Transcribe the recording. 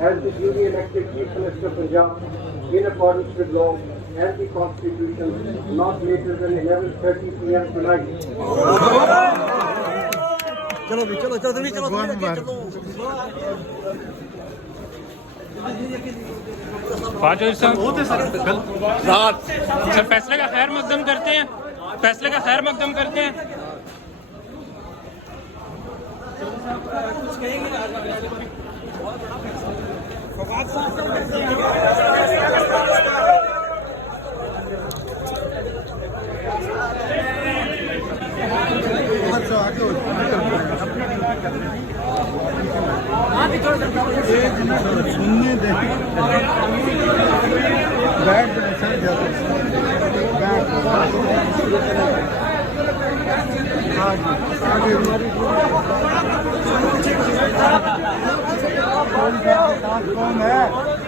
as the duly elected Chief Minister of Punjab in accordance with law and the Constitution not later than 11:30 p.m. tonight. चलो भी चलो चलो भी चलो फाजो sir फैसले का खैर मकदम करते हैं, फैसले का खैर मकदम करते हैं। सुनने दे बैठ आगे कौन है।